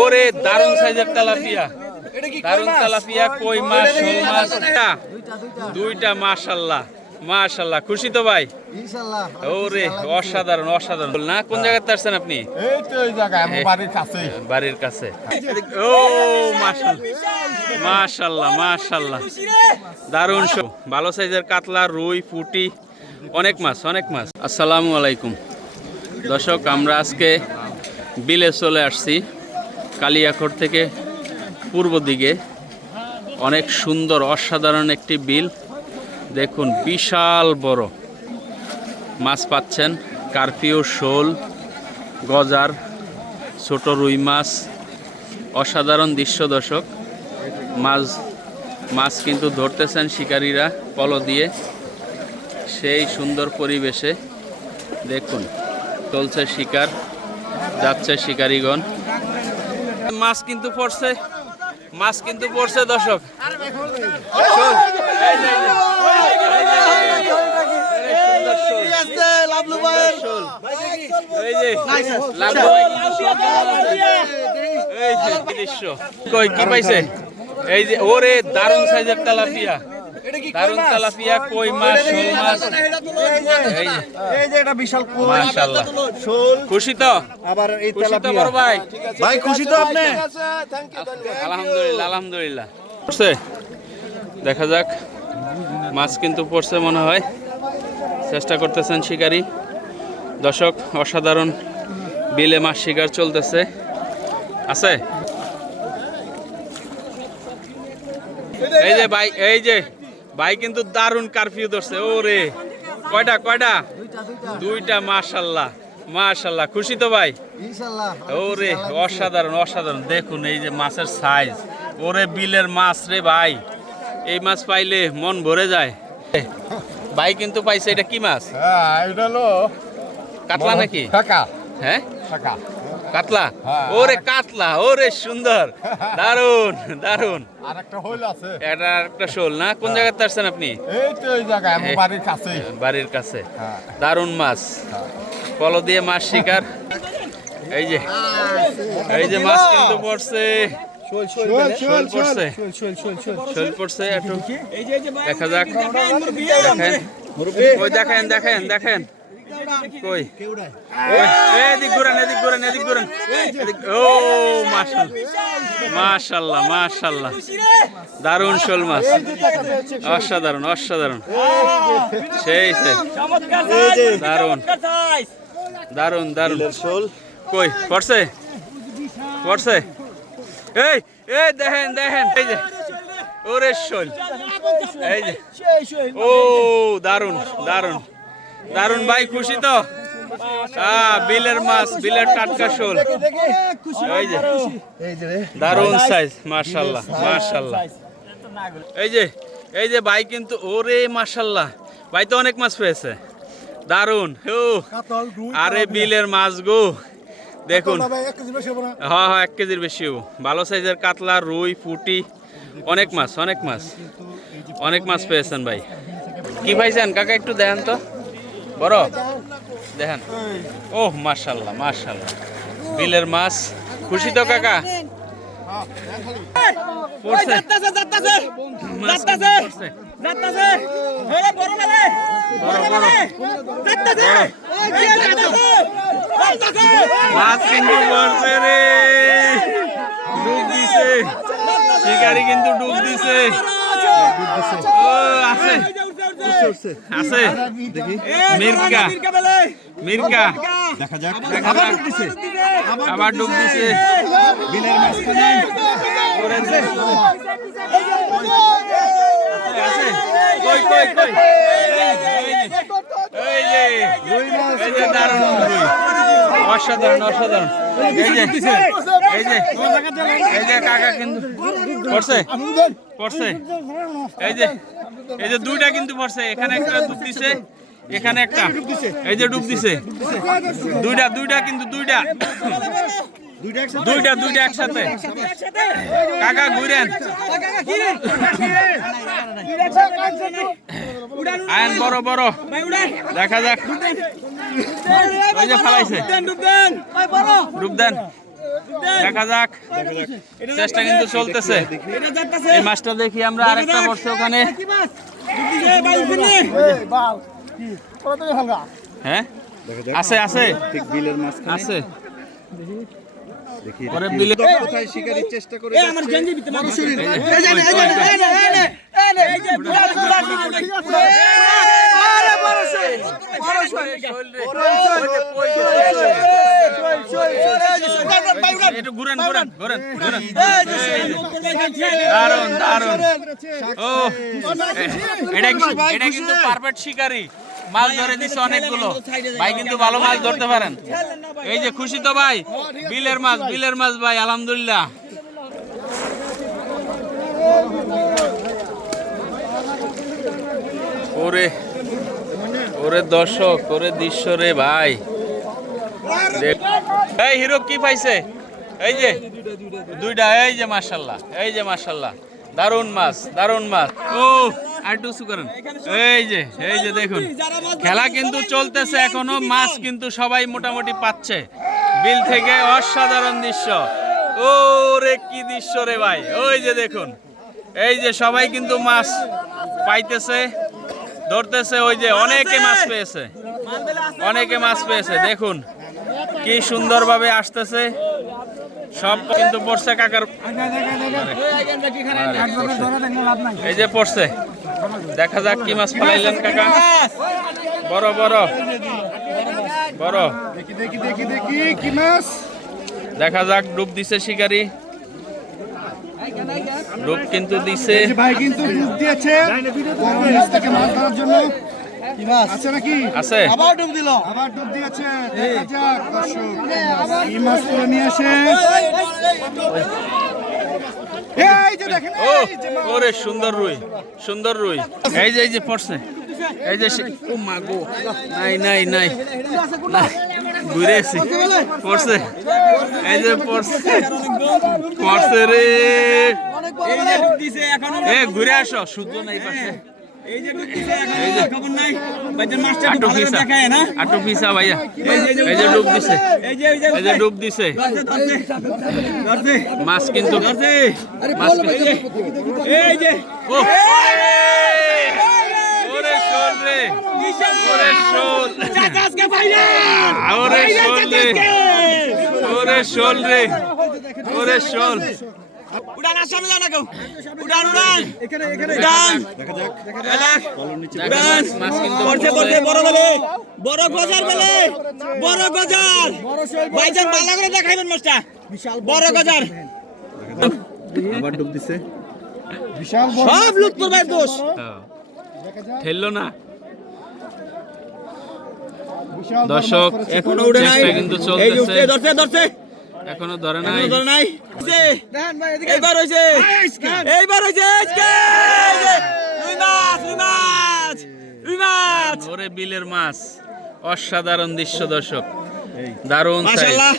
ওরে দারুণ সাইজের তেলাপিয়া। দারুণ তেলাপিয়া কই মাছ শোল মাছ দুইটা মাশাল্লাহ মাশাল্লাহ খুশি তো ভাই? ইনশাআল্লাহ ওরে অসাধারণ অসাধারণ। না কোন জায়গাতে আসছেন আপনি? এই তো এই জায়গায় আমার বাড়ির কাছে। বাড়ির কাছে। ও মাশাল্লাহ মাশাল্লাহ দারুণ শো। ভালো সাইজের কাতলা রুই পুটি অনেক মাছ অনেক মাছ। আসসালামু আলাইকুম। দর্শক আমরা আজকে বিলে চলে আসছি। কালিয়াখড় থেকে পূর্ব দিকে অনেক সুন্দর, অসাধারণ একটি বিল। দেখুন, বিশাল বড়। মাছ পাচ্ছেন, কার্পিও, শোল, গজার, ছোট রুই মাছ। অসাধারণ দৃশ্য দর্শক। মাছ মাছ কিন্তু ধরতেছেন শিকারীরা পল দিয়ে। সেই সুন্দর পরিবেশে দেখুন, চলছে শিকার, যাচ্ছে শিকারীগণ। মাছ কিন্তু পড়ছে। মাছ কিন্তু পড়ছে, দর্শক। কি পাইছে? এই যে, ওরে দারুণ সাইজের তেলাপিয়া। দারুণ তেলাপিয়া কই মাছ? শোল মাছ? এই যে এটা বিশাল কোল মাশাআল্লাহ। শোল। খুশি তো আবার এই তেলাপিয়া। বড় ভাই? ভাই খুশি তো আপনি? আলহামদুলিল্লাহ আলহামদুলিল্লাহ। পড়ছে? দেখা যাক। মাছ কিন্তু পড়ছে মনে হয়। চেষ্টা করতেছেন শিকারি। দর্শক অসাধারণ বিলে মাছ শিকার চলতেছে। আছে? এই যে ভাই এই যে। ভাই কিন্তু দারুণ কারফিউ ধরছে ও রে কয়টা কয়টা? দুইটা মাশাল্লাহ মাশাল্লাহ। খুশি তো ভাই? ইনশাআল্লাহ ওরে অসাধারণ অসাধারণ। দেখুন এই যে মাছের সাইজ ওরে বিলের মাছ রে ভাই। এই মাছ পাইলে মন ভরে যায়। ভাই কিন্তু পাইছে এটা কি মাছ? হ্যাঁ এটা হলো কাতলা নাকি? হ্যাঁ? কাতলা? হ্যাঁ। ওরে কাতলা ওরে সুন্দর। দারুণ দারুণ আর একটা হইল আছে। এটা একটা শোল না? কোন জায়গাতে আসছেন আপনি? এই তো এই জায়গায় বাড়ির কাছে বাড়ির কাছে। হ্যাঁ। দারুণ মাছ। পলো দিয়ে মাছ শিকার। এই যে এই যে মাছ কিন্তু পড়ছে। দেখা যাক। দেখেন। দেখেন দেখেন দেখেন। কই? এদিক ঘুরেন এদিক ঘুরেন এদিক ঘুরেন। এদিক- ও মাশাল্লাহ মাশাল্লাহ মাশাল্লাহ। দারুণ শোল মাছ। অসাধারণ অসাধারণ। সেই সেই। দারুণ। দারুণ দারুণ। শোল। কই পড়ছে? পড়ছে? এই এই দেখেন দেখেন এই যে। ওরে শোল। এই যে। ও দারুণ দারুণ। দারুণ ভাই খুশি তো? বিলের মাছ বিলের টাটকা শোল। এই যে এই যে সাইজ মাশাল্লাহ মাশাল্লাহ। এই যে এই যে ভাই কিন্তু ওরে মাশাল্লাহ। ভাই তো অনেক মাছ পেয়েছে। দারুণ ও আরে বিলের মাছ গো। দেখুন। বেশি হ্যাঁ হ্যাঁ এক কেজির বেশিও ভালো সাইজের কাতলা রুই পুটি অনেক মাছ অনেক মাছ। অনেক মাছ পেয়েছেন ভাই। কি পাইছেন কাকা একটু দেখেন তো। বড়? দেখেন। ও মাশাল্লাহ মাশাল্লাহ। বিলের মাছ। খুশি তো, কাকা? মাছ কিন্তু রে। ডুব দিছে। শিকারি কিন্তু ডুব দিছে। আছে। আছে মির্কা মির্কা দেখা যাক আবার ডুব দিছে আবার ডুব দিছে বিলের মাঝখানে আছে কই কই কই এই যে এই যে দারুণ অসাধারণ অসাধারণ এই যে এই যে এই যে কাকা কিন্তু পড়ছে পড়ছে। এই যে এই যে দুইটা কিন্তু পড়ছে এখানে একটা ডুব দিছে এখানে একটা এই যে ডুব দিছে। দুইটা দুইটা কিন্তু দুইটা। দুইটা দুইটা একসাথে। কাকা ঘুরেন। আয়ন বড় বড়। দেখা যাক। ওই যে ফালাইছে। ডুব দেন দেখা যাক চেষ্টা কিন্তু চলতেছে এই মাছটা দেখি আমরা আরেকটা পড়ছে ওখানে হ্যাঁ আছে আছে ঠিক বিলের মাঝখানে আছে দেখি পরে বিলে কোথায় শিকারির চেষ্টা করে দারুণ দারুণ ও এটা এটা কিন্তু পারফেক্ট শিকারি। মাছ ধরে দিচ্ছে অনেকগুলো। ভাই কিন্তু ভালো মাছ ধরতে পারেন। এই যে খুশি তো ভাই। বিলের মাছ বিলের মাছ ভাই আলহামদুলিল্লাহ। ওরে। ওরে দর্শক, ওরে দৃশ্য রে ভাই। এই হিরো, কি পাইছে? এই যে, দুইটা, এই যে মাশাল্লাহ, এই যে মাশাল্লাহ। দারুণ মাছ দারুণ মাছ। ও, আর একটু করেন। এই যে এই যে দেখুন। খেলা কিন্তু চলতেছে এখনও, মাছ কিন্তু সবাই মোটামুটি পাচ্ছে। বিল থেকে অসাধারণ দৃশ্য। ও রে কি দৃশ্য রে ভাই। ওই যে দেখুন। এই যে সবাই কিন্তু মাছ পাইতেছে। ধরতেছে ওই যে অনেকে মাছ পেয়েছে। অনেকে মাছ পেয়েছে দেখুন কি সুন্দরভাবে আসতেছে। সব কিন্তু পড়ছে কাকার এই যে পড়ছে। দেখা যাক কি মাছ পালাইলেন কাকা। বড় বড়। বড়। দেখি দেখি দেখি দেখি কি মাছ? দেখা যাক ডুব দিছে শিকারি। ডুব কিন্তু দিছে। ভাই কিন্তু ডুব দিয়েছে। থেকে মাছ ধরার জন্য। আছে নাকি? আছে। আবার ডুব দিয়েছে। দেখা যাক দর্শক মাছ তুলে নিয়ে আসে এই যে দেখেন ও এই যে মাছ। ওরে সুন্দর রুই সুন্দর রুই। এই যে এই যে পড়ছে। এই যে ও মা নাই নাই নাই। নাই। ঘুরে এসে। পড়ছে। এই যে পড়ছে। পড়ছে রে। এ ঘুরে আসো সূর্য নাই পাশে। এই যে আটু ভাইয়া। এই যে ডুব দিছে। এই যে ডুব দিছে। মাছ কিন্তু মাছ কিন্তু ও ওরে শোল রে। ওরে শোল ওরে শোল রে। ওরে শোল রে। ওরে শোল উড়ান আর সামনে যাও না কেউ উড়ান। উড়ান। উড়ান। পড়ছে পড়ছে বড় বেলে। বড় গজার বেলে। বড় গজার। ভাইজান ভালো করে দেখাইবেন মাছটা। বড় গজার। আবার ডুব দিছে। বিশাল সব দোষ। হ্যাঁ। ঠেললো না। দর্শক এখনও উড়ে নাই। এই যে উঠছে ধরছে ধরছে। এখনও ধরে নাই। এখনও ধরে নাই। এইবার হইছে এইবার হইছে আজকে। রুই মাছ রুই মাছ রুই মাছ। ওরে বিলের মাছ অসাধারণ দৃশ্য দর্শক। দারুণ। মাশাআল্লাহ।